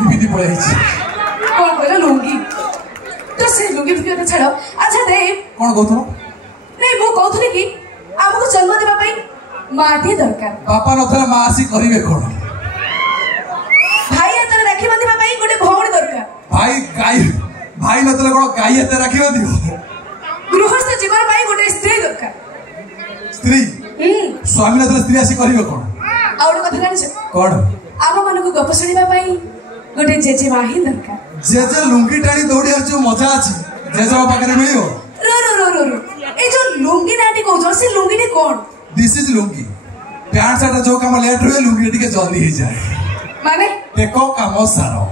लुंगी पिंधि पळाई छी कौन कहला लुंगी तो से लुंगी पिंधि छाड़ अच्छा दे कौन कहथु नहीं मु कहथुली कि हमको जन्म देबा पई माटी दरकार बापा नथला मा आसी करिवे कोन भाई हाथ राखी बांधिबा पई गोटे भौणी दरकार भाई नथला कोन गाई हाथ राखी बांधिबो गृहस्थ जीवन पई गोटे स्त्री दरकार स्त्री स्वामी नथला स्त्री आसी करिवे कोन आ गोटे कथा जानि कोन आम मन को गप शुणिबा पई गोटे जेजे माही दरकार जेजे लुंगी टाणी दौड़ी जो मजा अछि जेजे पाखरे मिलियो रो ए जो लुंगी नाटी कहू से लुंगी ने कौन this is lungi pant shirt जो काम लेट हुए लुंगी टिके जल्दी हो जाए माने टेको काम सारो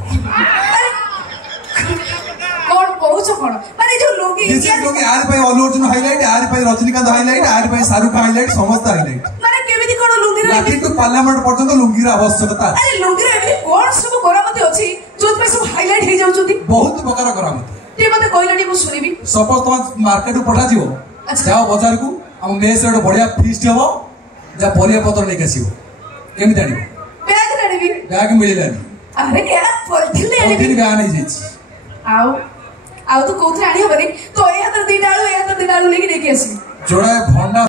कौन कहू छ कौन माने जो लुंगी दिस इज लुंगी आर पाई अल्लू अर्जुन हाईलाइट आर पाई रजनीकांत हाईलाइट आर पाई शाहरुख खान हाईलाइट समस्त हाईलाइट माने केमिति कोन लुंगी रे लाठी तो पार्लियामेंट पर्यंत लुंगी रा आवश्यकता अरे लुंगी रे एमिति कोन सब करामती अछि जो पे सब हाईलाइट हे जाउछथि बहुत प्रकार करामती ते मते कहलडी मु सुनिबी सपोज तुम मार्केट को पठा दियो जाओ बाजार को हम मेस रे बढ़िया फीस्ट हबो जा परिया पत्र लेके आसीबो केमिति आनिबो बैग आनिबी बैग मिलिलानी अरे यार पॉलिथिन ले आनिबी बैग आनी जाईछि आउ तो कोथरे आनी हबनी तो ए हाथ 2 डालू ए हाथ 2 डालू लेके आसी जोड़ा भंडा